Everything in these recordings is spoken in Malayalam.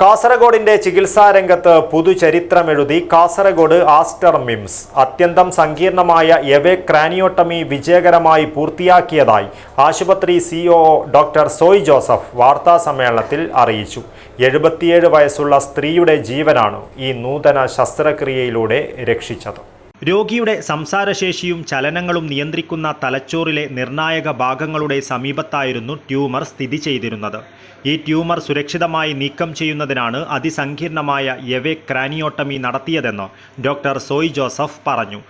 കാസർഗോഡിന്റെ ചികിത്സാ രംഗത്ത് പുതുചരിത്രമെഴുതി കാസർഗോഡ് ആസ്റ്റർ മിംസ് അത്യന്തം സങ്കീർണമായ എവേ ക്രാനിയോട്ടമി വിജയകരമായി പൂർത്തിയാക്കിയതായി ആശുപത്രി സിഒ ഡോക്ടർ സോയ് ജോസഫ് വാർത്താ സമ്മേളനത്തിൽ അറിയിച്ചു. എഴുപത്തിയേഴ് വയസ്സുള്ള സ്ത്രീയുടെ ജീവനാണ് ഈ നൂതന ശസ്ത്രക്രിയയിലൂടെ രക്ഷിച്ചത്. രോഗിയുടെ സംസാരശേഷിയും ചലനങ്ങളും നിയന്ത്രിക്കുന്ന തലച്ചോറിലെ നിർണായക ഭാഗങ്ങളുടെ സമീപത്തായിരുന്നു ട്യൂമർ സ്ഥിതി ചെയ്തിരുന്നത്. ഈ ട്യൂമർ സുരക്ഷിതമായി നീക്കം ചെയ്യുന്നതിനാണ് അതിസങ്കീർണമായ യവേ ക്രാനിയോട്ടമി നടത്തിയതെന്ന് ഡോക്ടർ സോയ് ജോസഫ് പറഞ്ഞു.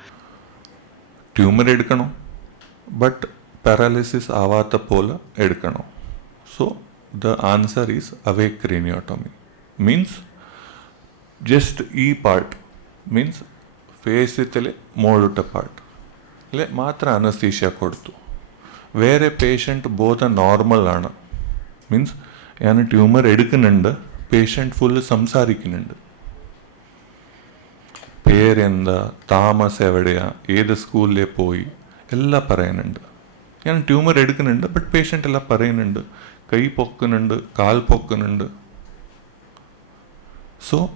ട്യൂമർ എടുക്കണോ ബട്ട് പാരാലിസിസ് ആവാത്ത പോലെ എടുക്കണോ. So the answer is awake craniotomy means just ഈ പാർട്ട് മീൻസ് ഫേസത്തിലെ മോളിട്ട പാർട്ട് അല്ലെ മാത്രം അനസ്തീഷ്യ കൊടുത്തു. വേറെ പേഷ്യന്റ് ബോധ നോർമലാണ് മീൻസ് ഞാൻ ട്യൂമർ എടുക്കുന്നുണ്ട് പേഷ്യന്റ് ഫുള്ള് സംസാരിക്കുന്നുണ്ട്. പേരെന്താ താമസം എവിടെയാ ഏത് സ്കൂളിലെ പോയി എല്ലാം പറയുന്നുണ്ട്. ഞാൻ ട്യൂമർ എടുക്കുന്നുണ്ട് ബട്ട് പേഷ്യന്റ് എല്ലാം പറയുന്നുണ്ട്. കൈ പൊക്കുന്നുണ്ട് കാൽ പൊക്കുന്നുണ്ട്. സോ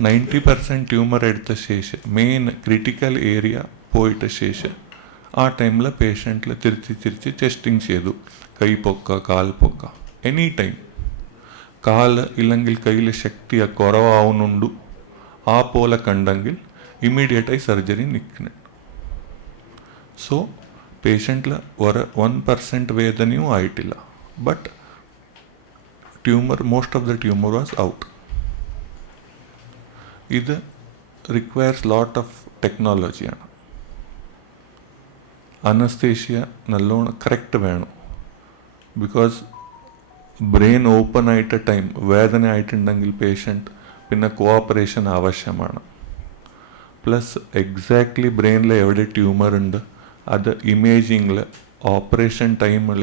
നയന്റി പെർസെന്റ് ട്യൂമർ എടുത്ത ശേഷം മെയിൻ ക്രിട്ടിക്കൽ ഏരിയ പോയിട്ട ശേഷം ആ ടൈമിൽ പേഷ്യന്റിൽ തിരിച്ച് തിരിച്ച് ടെസ്റ്റിംഗ് ചെയ്തു. കൈ പൊക്ക കാൽ പൊക്ക. എനി ടൈം കാൽ ഇല്ലെങ്കിൽ കയ്യിൽ ശക്തി കുറവാവുന്നുണ്ട്. ആ പോലെ കണ്ടെങ്കിൽ ഇമ്മീഡിയറ്റായി സർജറി നിൽക്കണം സോ പേഷ്യന്റിൽ ഒരു വൺ പെർസെന്റ് വേദനയും ആയിട്ടില്ല. But tumour most of the tumour was out ഇത് റിക്വയർസ് ലോട്ട് ഓഫ് ടെക്നോളജിയാണ് അനസ്തേഷ്യ നല്ലോണം കറക്റ്റ് വേണം. ബിക്കോസ് ബ്രെയിൻ ഓപ്പൺ ആയിട്ട് ടൈം വേദന ആയിട്ടുണ്ടെങ്കിൽ പേഷ്യന്റ് പിന്നെ കോഓപ്പറേഷൻ ആവശ്യമാണ്. പ്ലസ് എക്സാക്ട്ലി ബ്രെയിനിൽ എവിടെ ട്യൂമർ ഉണ്ട് അത് ഇമേജിങ്ങിൽ ഓപ്പറേഷൻ ടൈമിൽ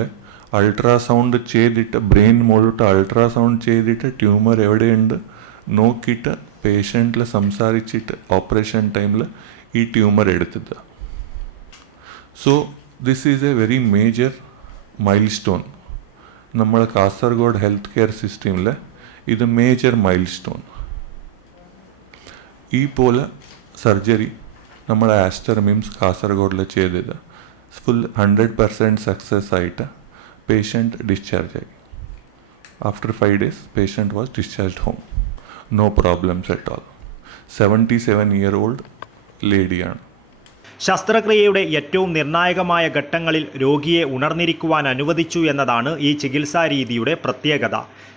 അൾട്രാസൗണ്ട് ചെയ്തിട്ട് ബ്രെയിൻ മുഴുവൻ അൾട്രാസൗണ്ട് ചെയ്തിട്ട് ട്യൂമർ എവിടെയുണ്ട് നോക്കിയിട്ട് പേഷ്യന്റിൽ സംസാരിച്ചിട്ട് ഓപ്പറേഷൻ ടൈമിൽ ഈ ട്യൂമർ എടുത്തത്. So this is a very major milestone നമ്മൾ കാസർഗോഡ് ഹെൽത്ത് കെയർ സിസ്റ്റമിൽ ഇത് മേജർ മൈൽ സ്റ്റോൺ ഈ പോലെ സർജറി നമ്മൾ ആസ്റ്റർ മിംസ് കാസർഗോഡിൽ ചെയ്തത്. ഫുൾ ഹൺഡ്രഡ് പെർസെന്റ് സക്സസ് ആയിട്ട് പേഷ്യന്റ് ഡിസ്ചാർജ് ആയി. After five days patient was discharge home no problems at all seventy seven year old ലേഡിയാണ് ശസ്ത്രക്രിയയുടെ ഏറ്റവും നിർണായകമായ ഘട്ടങ്ങളിൽ രോഗിയെ ഉണർന്നിരിക്കുവാൻ അനുവദിച്ചു എന്നതാണ് ഈ ചികിത്സാ രീതിയുടെ പ്രത്യേകത.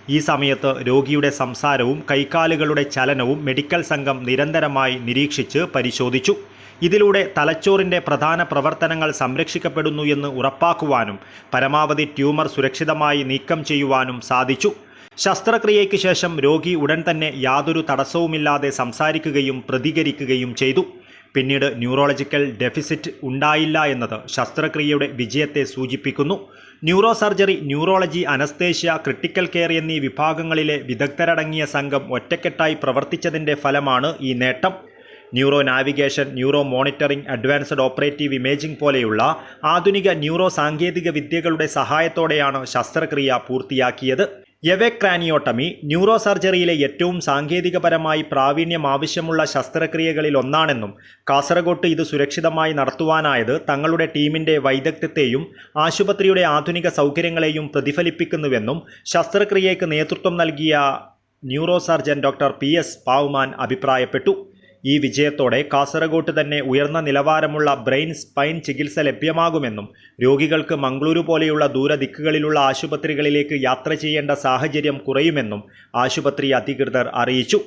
ഈ സമയത്ത് രോഗിയുടെ സംസാരവും കൈക്കാലുകളുടെ ചലനവും മെഡിക്കൽ സംഘം നിരന്തരമായി നിരീക്ഷിച്ച് പരിശോധിച്ചു. ഇതിലൂടെ തലച്ചോറിന്റെ പ്രധാന പ്രവർത്തനങ്ങൾ സംരക്ഷിക്കപ്പെടുന്നു എന്ന് ഉറപ്പാക്കുവാനും പരമാവധി ട്യൂമർ സുരക്ഷിതമായി നീക്കം ചെയ്യുവാനും സാധിച്ചു. ശസ്ത്രക്രിയയ്ക്ക് ശേഷം രോഗി ഉടൻ തന്നെ യാതൊരു തടസ്സവുമില്ലാതെ സംസാരിക്കുകയും പ്രതികരിക്കുകയും ചെയ്തു. പിന്നീട് ന്യൂറോളജിക്കൽ ഡെഫിസിറ്റ് ഉണ്ടായില്ല എന്നത് ശസ്ത്രക്രിയയുടെ വിജയത്തെ സൂചിപ്പിക്കുന്നു. Neuro surgery neurology anaesthesia critical care എന്നീ വിഭാഗങ്ങളിലെ വിദഗ്ധരടങ്ങിയ സംഘം ഒറ്റക്കെട്ടായി പ്രവർത്തിച്ചതിന്റെ ഫലമാണ് ഈ നേട്ടം. Neuro navigation neuro monitoring advanced operative imaging പോലെയുള്ള ആധുനിക ന്യൂറോ സാങ്കേതിക വിദ്യകളുടെ സഹായത്തോടെയാണ് ശസ്ത്രക്രിയ പൂർത്തിയാക്കിയത്. എവെക്രാനിയോട്ടമി ന്യൂറോ സർജറിയിലെ ഏറ്റവും സാങ്കേതികപരമായി പ്രാവീണ്യം ആവശ്യമുള്ള ശസ്ത്രക്രിയകളിൽ ഒന്നാണെന്നും കാസർഗോട്ട് ഇത് സുരക്ഷിതമായി നടത്തുവാനായത് തങ്ങളുടെ ടീമിന്റെ വൈദഗ്ധ്യത്തെയും ആശുപത്രിയുടെ ആധുനിക സൗകര്യങ്ങളെയും പ്രതിഫലിപ്പിക്കുന്നുവെന്നും ശസ്ത്രക്രിയയ്ക്ക് നേതൃത്വം നൽകിയ neuro surgeon doctor P S Pavuman അഭിപ്രായപ്പെട്ടു. ഈ വിജയത്തോടെ കാസർഗോട്ട് തന്നെ ഉയർന്ന നിലവാരമുള്ള ബ്രെയിൻ സ്പൈൻ ചികിത്സ ലഭ്യമാകുമെന്നും രോഗികൾക്ക് മംഗളൂരു പോലെയുള്ള ദൂരദിക്കുകളിലുള്ള ആശുപത്രികളിലേക്ക് യാത്ര ചെയ്യേണ്ട സാഹചര്യം കുറയുമെന്നും ആശുപത്രി അധികൃതർ അറിയിച്ചു.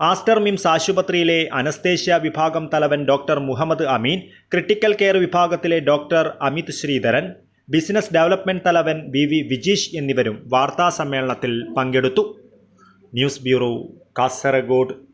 ആസ്റ്റർ മിംസ് ആശുപത്രിയിലെ അനസ്തേഷ്യ വിഭാഗം തലവൻ doctor Muhammad Ameen critical care വിഭാഗത്തിലെ doctor Amit Sreedharan business development തലവൻ വി വി വിജീഷ് എന്നിവരും വാർത്താസമ്മേളനത്തിൽ പങ്കെടുത്തു. News bureau Kasaragod.